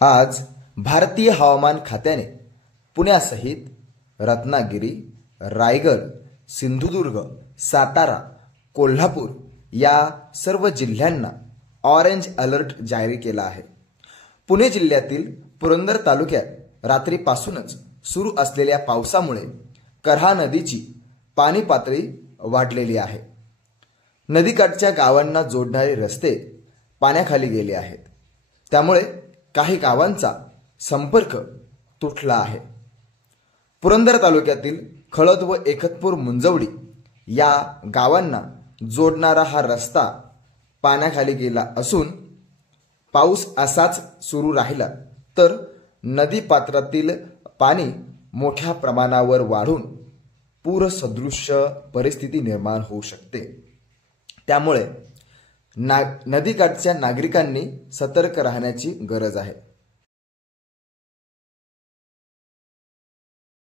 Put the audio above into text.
आज भारतीय हवामान खात्याने पुण्यासहित रत्नागिरी, रायगड, सिंधुदुर्ग, सातारा, कोल्हापूर या सर्व जिल्ह्यांना ऑरेंज अलर्ट जारी केला आहे। पुणे जिल्ह्यातील पुरंदर तालुक्यात रात्रीपासूनच सुरू असलेल्या पावसामुळे कऱ्हा नदीची पाणी पातळी वाढलेली आहे। नदीकाठच्या गावांना जोडणारे रस्ते पाण्याखाली गेले आहेत। त्यामुळे काही गावांचा संपर्क तुटला आहे। पुरंदर तालुक्यातील खळद व एकतपूर मुंजवडी या गावांना जोडणारा हा रस्ता पाण्याखाली गेला असून पाऊस असाच सुरू राहिला तर नदी पात्रातील पाणी मोठ्या प्रमाणावर वाढून पूरसदृश्य परिस्थिती निर्माण होऊ शकते। त्यामुळे नदीकाठच्या नागरिकांनी सतर्क राहण्याची गरज आहे।